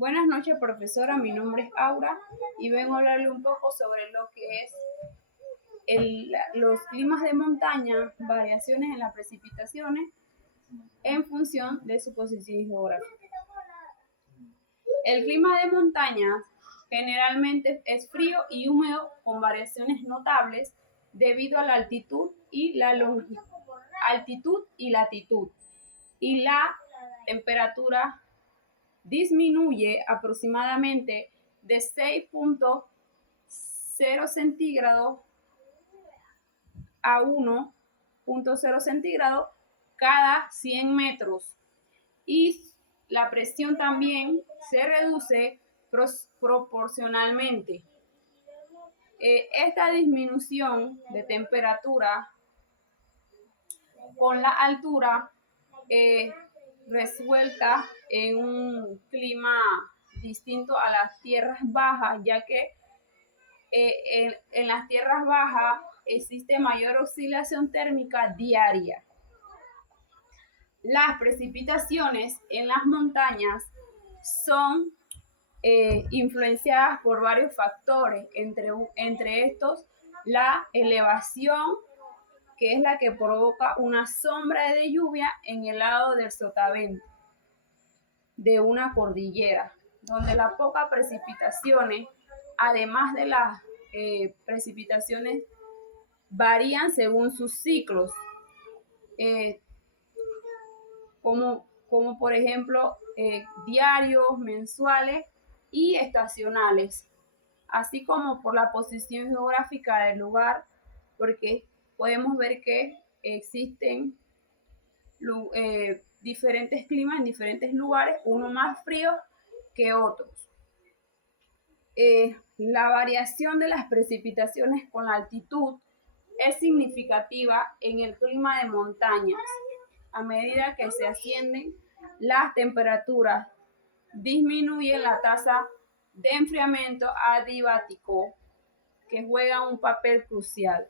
Buenas noches, profesora. Mi nombre es Aura y vengo a hablarle un poco sobre lo que es los climas de montaña, variaciones en las precipitaciones en función de su posición geográfica. El clima de montaña generalmente es frío y húmedo con variaciones notables debido a la altitud y la longitud, altitud y latitud, y la temperatura disminuye aproximadamente de 6.0 centígrados a 1.0 centígrados cada 100 metros, y la presión también se reduce proporcionalmente. Esta disminución de temperatura con la altura resuelta en un clima distinto a las tierras bajas, ya que en las tierras bajas existe mayor oscilación térmica diaria. Las precipitaciones en las montañas son influenciadas por varios factores, entre estos la elevación, que es la que provoca una sombra de lluvia en el lado del sotavento de una cordillera, donde las pocas precipitaciones, además de las precipitaciones, varían según sus ciclos, como por ejemplo diarios, mensuales y estacionales, así como por la posición geográfica del lugar, porque podemos ver que existen diferentes climas en diferentes lugares, uno más frío que otros. La variación de las precipitaciones con la altitud es significativa en el clima de montañas. A medida que se ascienden las temperaturas, disminuye la tasa de enfriamiento adiabático, que juega un papel crucial.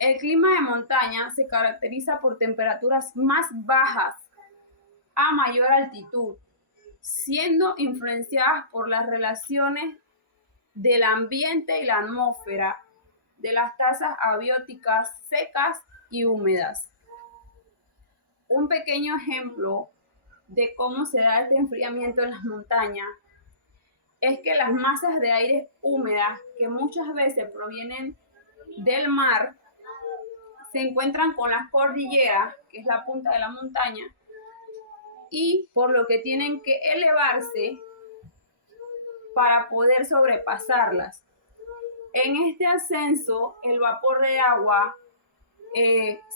El clima de montaña se caracteriza por temperaturas más bajas a mayor altitud, siendo influenciadas por las relaciones del ambiente y la atmósfera, de las tasas abióticas secas y húmedas. Un pequeño ejemplo de cómo se da este enfriamiento en las montañas es que las masas de aire húmedas, que muchas veces provienen del mar, se encuentran con las cordilleras, que es la punta de la montaña, y por lo que tienen que elevarse para poder sobrepasarlas. En este ascenso, el vapor de agua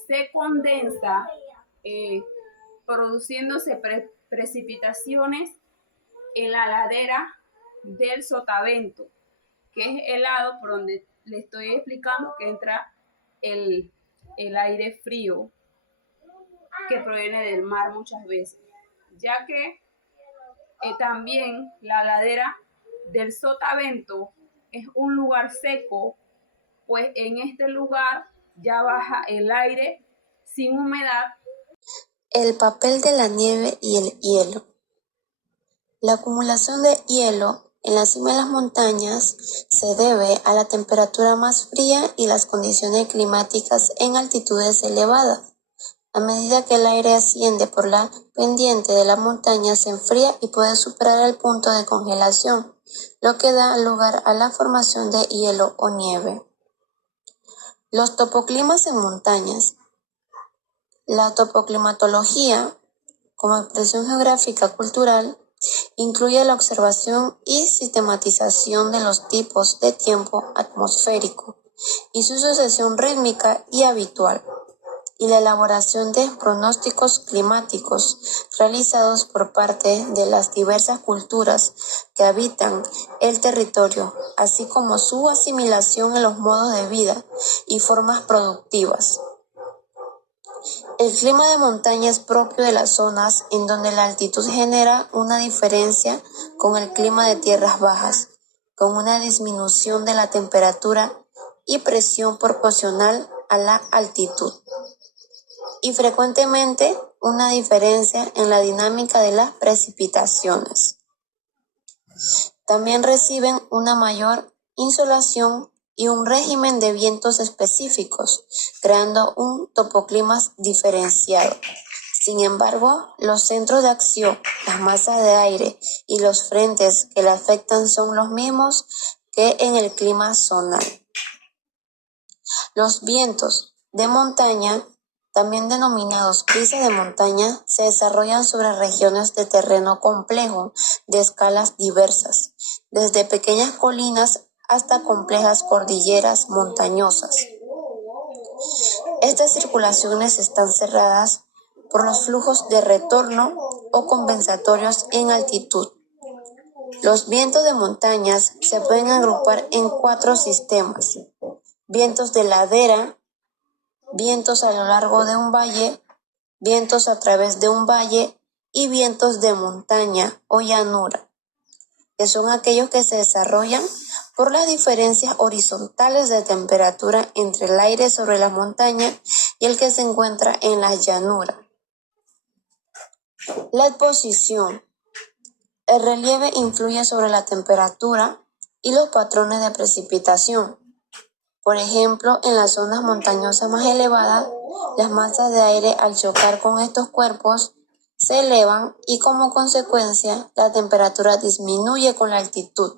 se condensa, produciéndose precipitaciones en la ladera del sotavento, que es el lado por donde le estoy explicando que entra el aire frío que proviene del mar muchas veces, ya que también la ladera del sotavento es un lugar seco, pues en este lugar ya baja el aire sin humedad. El papel de la nieve y el hielo. La acumulación de hielo en la cima de las montañas se debe a la temperatura más fría y las condiciones climáticas en altitudes elevadas. A medida que el aire asciende por la pendiente de la montaña se enfría y puede superar el punto de congelación, lo que da lugar a la formación de hielo o nieve. Los topoclimas en montañas. La topoclimatología, como expresión geográfica cultural, incluye la observación y sistematización de los tipos de tiempo atmosférico y su sucesión rítmica y habitual, y la elaboración de pronósticos climáticos realizados por parte de las diversas culturas que habitan el territorio, así como su asimilación en los modos de vida y formas productivas. El clima de montaña es propio de las zonas en donde la altitud genera una diferencia con el clima de tierras bajas, con una disminución de la temperatura y presión proporcional a la altitud, y frecuentemente una diferencia en la dinámica de las precipitaciones. También reciben una mayor insolación y un régimen de vientos específicos, creando un topoclima diferenciado. Sin embargo, los centros de acción, las masas de aire y los frentes que la afectan son los mismos que en el clima zonal. Los vientos de montaña, también denominados brisas de montaña, se desarrollan sobre regiones de terreno complejo de escalas diversas, desde pequeñas colinas hasta complejas cordilleras montañosas. Estas circulaciones están cerradas por los flujos de retorno o compensatorios en altitud. Los vientos de montañas se pueden agrupar en 4 sistemas: vientos de ladera, vientos a lo largo de un valle, vientos a través de un valle y vientos de montaña o llanura, que son aquellos que se desarrollan por las diferencias horizontales de temperatura entre el aire sobre la montaña y el que se encuentra en la llanura. La exposición. El relieve influye sobre la temperatura y los patrones de precipitación. Por ejemplo, en las zonas montañosas más elevadas, las masas de aire al chocar con estos cuerpos se elevan y como consecuencia la temperatura disminuye con la altitud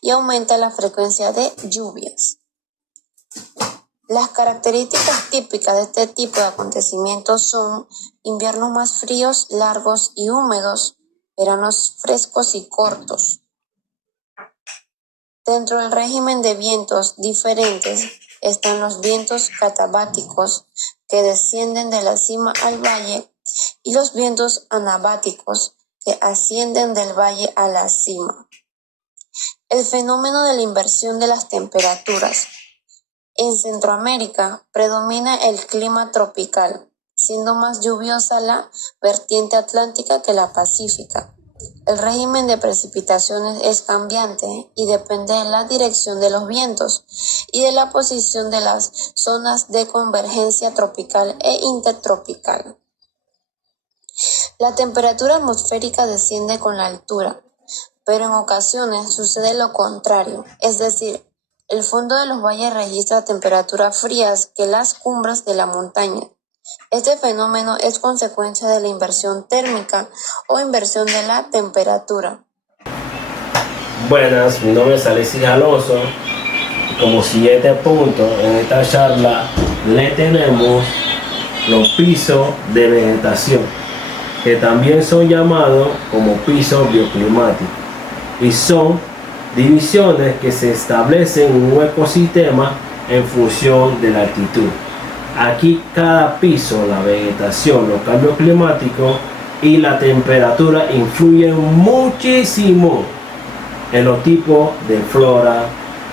y aumenta la frecuencia de lluvias. Las características típicas de este tipo de acontecimientos son inviernos más fríos, largos y húmedos, veranos frescos y cortos. Dentro del régimen de vientos diferentes están los vientos catabáticos, que descienden de la cima al valle, y los vientos anabáticos, que ascienden del valle a la cima. El fenómeno de la inversión de las temperaturas. En Centroamérica predomina el clima tropical, siendo más lluviosa la vertiente atlántica que la pacífica. El régimen de precipitaciones es cambiante y depende de la dirección de los vientos y de la posición de las zonas de convergencia tropical e intertropical. La temperatura atmosférica desciende con la altura, pero en ocasiones sucede lo contrario, es decir, el fondo de los valles registra temperaturas frías que las cumbres de la montaña. Este fenómeno es consecuencia de la inversión térmica o inversión de la temperatura. Buenas, mi nombre es Alexis Alonso. Como siguiente punto, en esta charla le tenemos los pisos de vegetación, que también son llamados como pisos bioclimáticos, y son divisiones que se establecen en un ecosistema en función de la altitud. Aquí cada piso, la vegetación, los cambios climáticos y la temperatura influyen muchísimo en los tipos de flora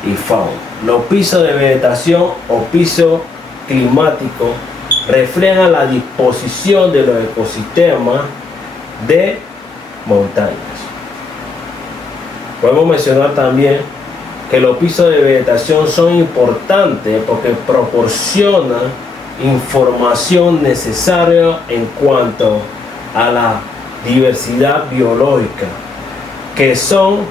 y fauna. Los pisos de vegetación o pisos climáticos reflejan la disposición de los ecosistemas de montañas. Podemos mencionar también que los pisos de vegetación son importantes porque proporcionan información necesaria en cuanto a la diversidad biológica, que son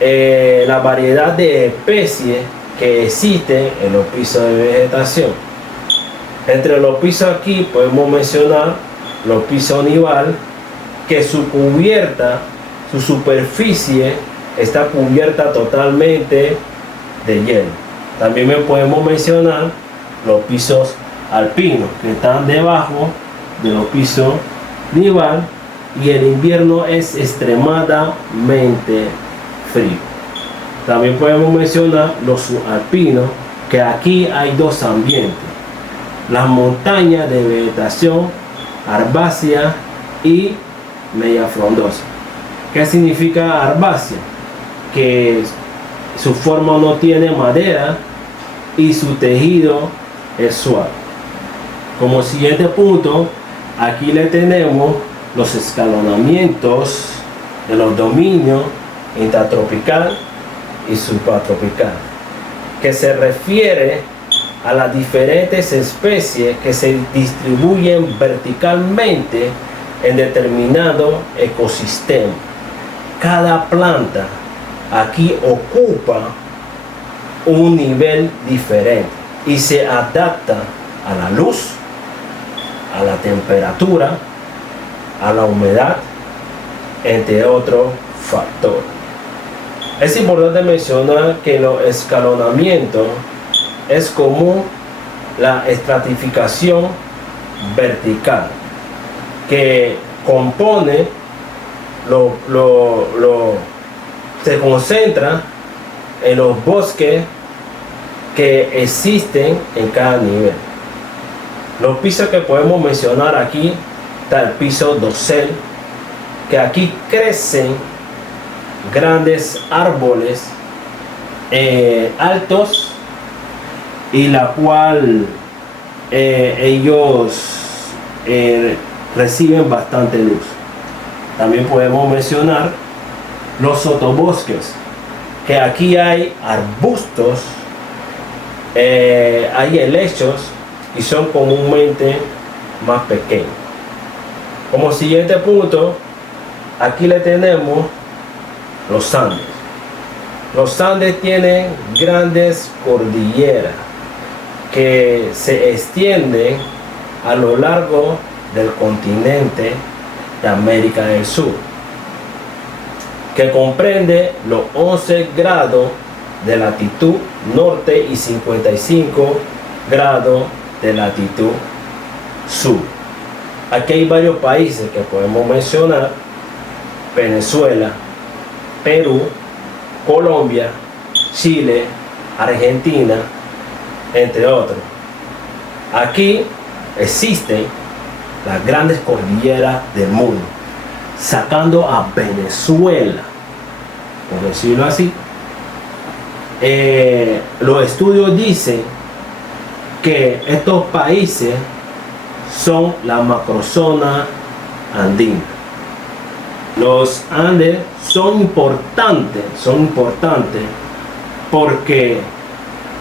la variedad de especies que existen en los pisos de vegetación. Entre los pisos aquí podemos mencionar los pisos nival, que su cubierta, su superficie está cubierta totalmente de hielo. También podemos mencionar los pisos alpinos, que están debajo de los pisos nival, y el invierno es extremadamente frío. También podemos mencionar los subalpinos, que aquí hay dos ambientes: las montañas de vegetación herbácea y media frondosa. ¿Qué significa herbácea? Que su forma no tiene madera y su tejido es suave. Como siguiente punto, aquí le tenemos los escalonamientos de los dominios intertropical y subtropical, que se refiere a las diferentes especies que se distribuyen verticalmente en determinado ecosistema. Cada planta aquí ocupa un nivel diferente y se adapta a la luz, a la temperatura, a la humedad, entre otros factores. Es importante mencionar que los escalonamientos es común la estratificación vertical que compone se concentra en los bosques que existen en cada nivel. Los pisos que podemos mencionar aquí está el piso dosel, que aquí crecen grandes árboles altos y la cual ellos reciben bastante luz. También podemos mencionar los sotobosques, que aquí hay arbustos, hay helechos y son comúnmente más pequeños. Como siguiente punto, aquí le tenemos los Andes. Los Andes tienen grandes cordilleras que se extienden a lo largo del continente de América del Sur, que comprende los 11 grados de latitud norte y 55 grados de latitud sur. Aquí hay varios países que podemos mencionar: Venezuela, Perú, Colombia, Chile, Argentina, entre otros. Aquí existen las grandes cordilleras del mundo, sacando a Venezuela, por decirlo así. Los estudios dicen que estos países son la macrozona andina. Los Andes son importantes porque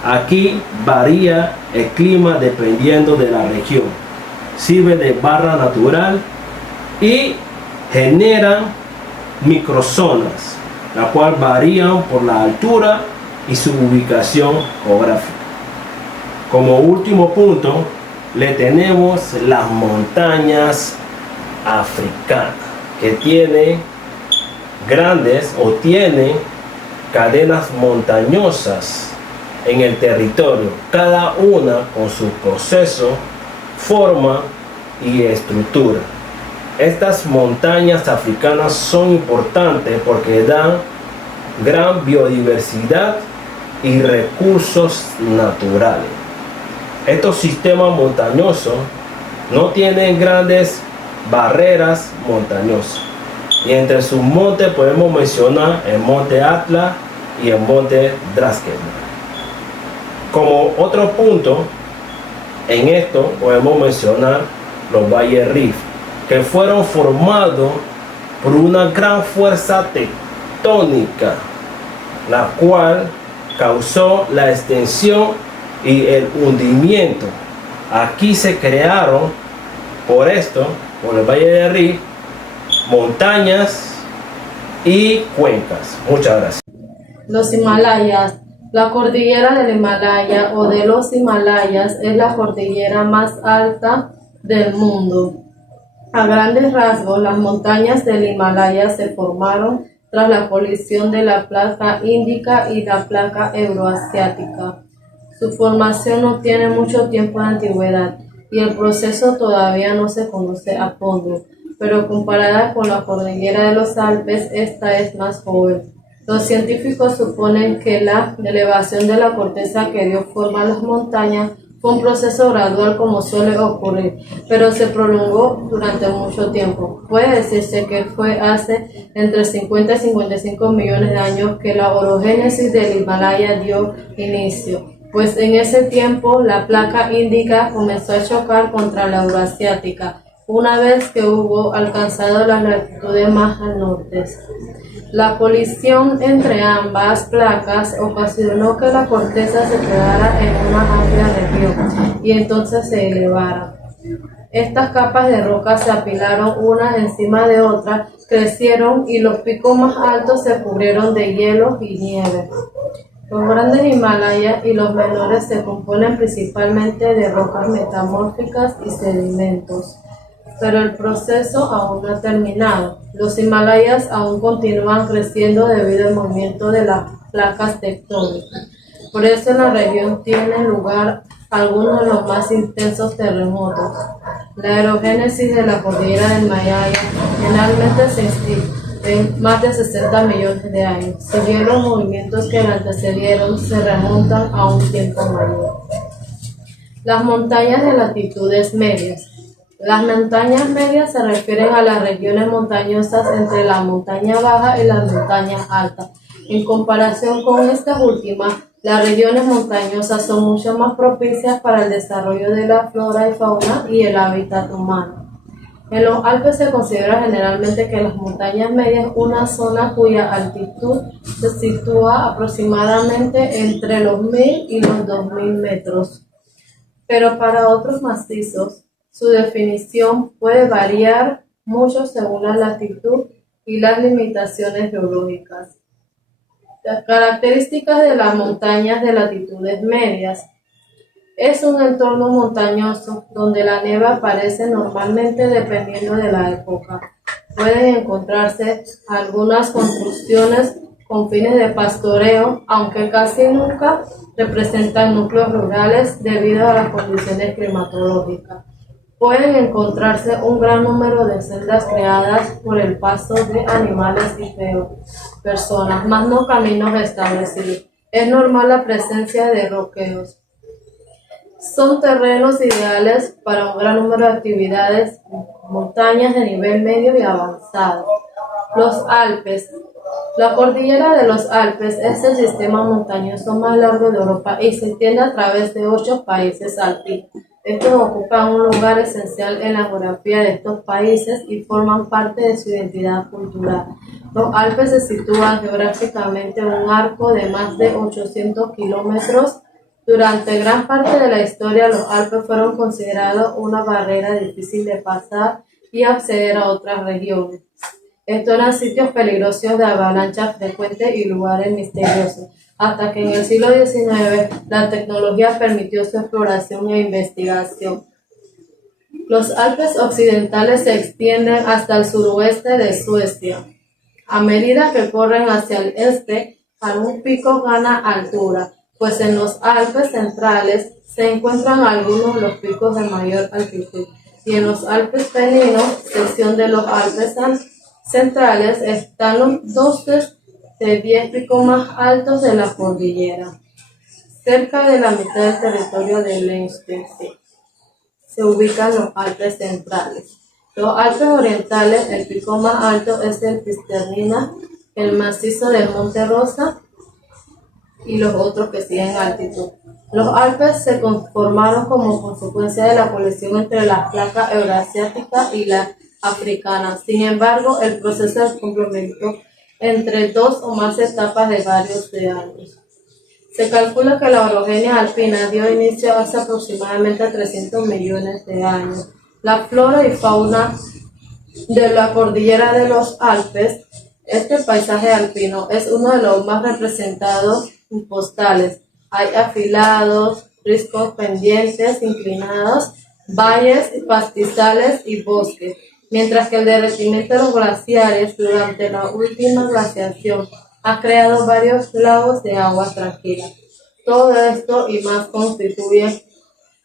aquí varía el clima dependiendo de la región. Sirve de barra natural y generan microzonas, la cual varían por la altura y su ubicación geográfica. Como último punto, le tenemos las montañas africanas, que tienen grandes o tienen cadenas montañosas en el territorio, cada una con su proceso, forma y estructura. Estas montañas africanas son importantes porque dan gran biodiversidad y recursos naturales. Estos sistemas montañosos no tienen grandes barreras montañosas, y entre sus montes podemos mencionar el monte Atlas y el monte Drakensberg. Como otro punto en esto podemos mencionar los valles Rift, que fueron formados por una gran fuerza tectónica, la cual causó la extensión y el hundimiento. Aquí se crearon, por el valle de Rift, montañas y cuencas. Muchas gracias. Los Himalayas. La cordillera del Himalaya o de los Himalayas es la cordillera más alta del mundo. A grandes rasgos, las montañas del Himalaya se formaron tras la colisión de la placa índica y la placa euroasiática. Su formación no tiene mucho tiempo de antigüedad y el proceso todavía no se conoce a fondo, pero comparada con la cordillera de los Alpes, esta es más joven. Los científicos suponen que la elevación de la corteza que dio forma a las montañas fue un proceso gradual, como suele ocurrir, pero se prolongó durante mucho tiempo. Puede decirse que fue hace entre 50 y 55 millones de años que la orogénesis del Himalaya dio inicio, pues en ese tiempo la placa índica comenzó a chocar contra la euroasiática, una vez que hubo alcanzado las latitudes más al norte. La colisión entre ambas placas ocasionó que la corteza se quedara en una amplia región y entonces se elevara. Estas capas de roca se apilaron unas encima de otras, crecieron y los picos más altos se cubrieron de hielo y nieve. Los grandes Himalayas y los menores se componen principalmente de rocas metamórficas y sedimentos, pero el proceso aún no ha terminado. Los Himalayas aún continúan creciendo debido al movimiento de las placas tectónicas. Por eso en la región tienen lugar algunos de los más intensos terremotos. La aerogénesis de la cordillera del Himalaya generalmente se inscribe en más de 60 millones de años. Si bien los movimientos que la antecedieron se remontan a un tiempo mayor. Las montañas de latitudes medias. Las montañas medias se refieren a las regiones montañosas entre la montaña baja y las montañas altas. En comparación con estas últimas, las regiones montañosas son mucho más propicias para el desarrollo de la flora y fauna y el hábitat humano. En los Alpes se considera generalmente que las montañas medias es una zona cuya altitud se sitúa aproximadamente entre los 1000 y los 2000 metros. Pero para otros macizos, su definición puede variar mucho según la latitud y las limitaciones geológicas. Las características de las montañas de latitudes medias. Es un entorno montañoso donde la nieve aparece normalmente dependiendo de la época. Pueden encontrarse algunas construcciones con fines de pastoreo, aunque casi nunca representan núcleos rurales debido a las condiciones climatológicas. Pueden encontrarse un gran número de sendas creadas por el paso de animales y personas, más no caminos establecidos. Es normal la presencia de roqueos. Son terrenos ideales para un gran número de actividades, montañas de nivel medio y avanzado. Los Alpes. La cordillera de los Alpes es el sistema montañoso más largo de Europa y se extiende a través de 8 países alpinos. Estos ocupan un lugar esencial en la geografía de estos países y forman parte de su identidad cultural. Los Alpes se sitúan geográficamente en un arco de más de 800 kilómetros. Durante gran parte de la historia, los Alpes fueron considerados una barrera difícil de pasar y acceder a otras regiones. Estos eran sitios peligrosos de avalanchas frecuentes y lugares misteriosos, hasta que en el siglo XIX la tecnología permitió su exploración e investigación. Los Alpes occidentales se extienden hasta el suroeste de Suecia. A medida que corren hacia el este, algún pico gana altura, pues en los Alpes centrales se encuentran algunos de los picos de mayor altitud, y en los Alpes Peninos, sección de los Alpes centrales, están los 12 de 10 picos más altos de la cordillera. Cerca de la mitad del territorio de Liechtenstein se ubican los Alpes centrales. Los Alpes orientales, el pico más alto es el Pisternina, el macizo del Monte Rosa y los otros que siguen en altitud. Los Alpes se conformaron como consecuencia de la colisión entre las placas eurasiáticas y las africanas. Sin embargo, el proceso se complementó entre 2 o más etapas de varios de años. Se calcula que la orogenia alpina dio inicio hace aproximadamente 300 millones de años. La flora y fauna de la cordillera de los Alpes, este paisaje alpino es uno de los más representados en postales. Hay afilados, riscos pendientes inclinados, valles, pastizales y bosques, mientras que el derretimiento de los glaciares durante la última glaciación ha creado varios lagos de agua tranquila. Todo esto y más constituye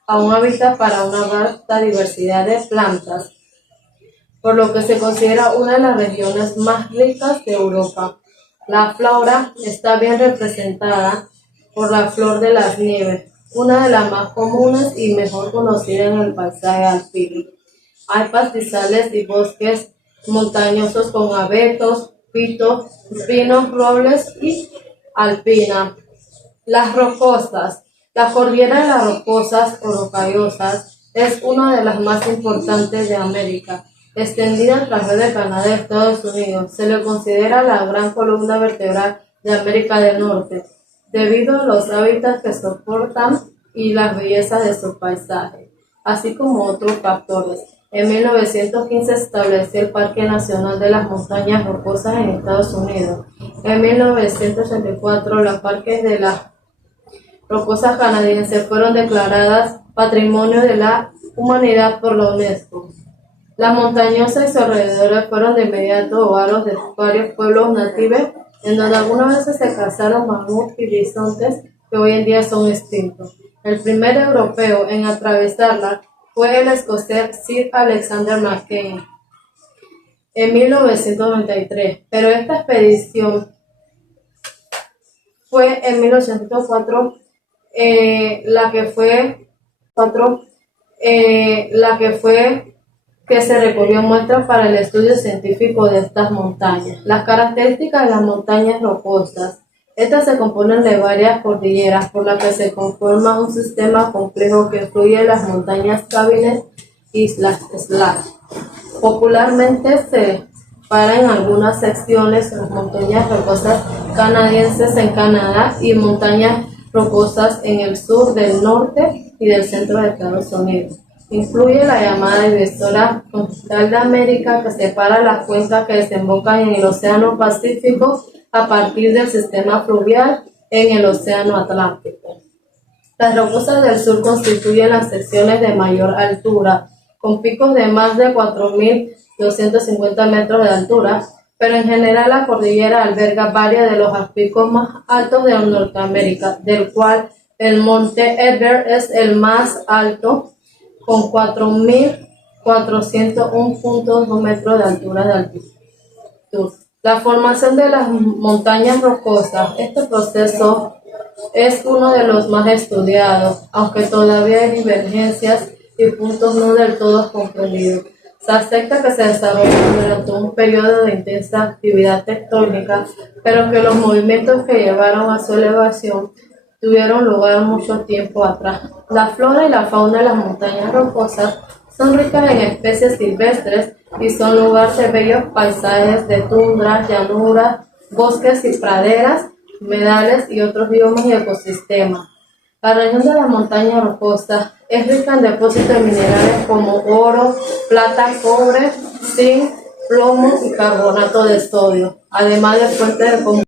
a un hábitat para una vasta diversidad de plantas, por lo que se considera una de las regiones más ricas de Europa. La flora está bien representada por la flor de las nieves, una de las más comunes y mejor conocida en el paisaje alpino. Hay pastizales y bosques montañosos con abetos, pinos, robles y alpina. Las rocosas. La cordillera de las rocosas o rocallosas es una de las más importantes de América, extendida a través de Canadá y Estados Unidos. Se le considera la gran columna vertebral de América del Norte, debido a los hábitats que soportan y las bellezas de su paisaje, así como otros factores. En 1915 se estableció el Parque Nacional de las Montañas Rocosas en Estados Unidos. En 1984 los parques de las Rocosas canadienses fueron declaradas Patrimonio de la Humanidad por la UNESCO. Las montañas y sus alrededores fueron de inmediato hogares de varios pueblos nativos, en donde algunas veces se cazaron mamuts y bisontes que hoy en día son extintos. El primer europeo en atravesarla fue el escocés Sir Alexander Mackenzie en 1993, pero esta expedición fue en 1804 que se recogió muestras para el estudio científico de estas montañas. Las características de las montañas rocosas. Estas se componen de varias cordilleras, por las que se conforma un sistema complejo que incluye las montañas Cabinet y las Slack. Popularmente se para en algunas secciones las montañas rocosas canadienses en Canadá y montañas rocosas en el sur, del norte y del centro de Estados Unidos. Incluye la llamada divisora continental de América, que separa las cuencas que desembocan en el Océano Pacífico a partir del sistema fluvial en el Océano Atlántico. Las rocosas del sur constituyen las secciones de mayor altura, con picos de más de 4.250 metros de altura, pero en general la cordillera alberga varios de los picos más altos de Norteamérica, del cual el monte Everest es el más alto, con 4.401.2 metros de altura de altitud. La formación de las montañas rocosas. Este proceso es uno de los más estudiados, aunque todavía hay divergencias y puntos no del todo comprendidos. Se acepta que se desarrolló durante un periodo de intensa actividad tectónica, pero que los movimientos que llevaron a su elevación tuvieron lugar mucho tiempo atrás. La flora y la fauna de las montañas rocosas son ricas en especies silvestres y son lugar de bellos paisajes de tundra, llanuras, bosques y praderas, humedales y otros biomas y ecosistemas. La región de las montañas rocosas es rica en depósitos de minerales como oro, plata, cobre, zinc, plomo y carbonato de sodio, además de fuentes de combustible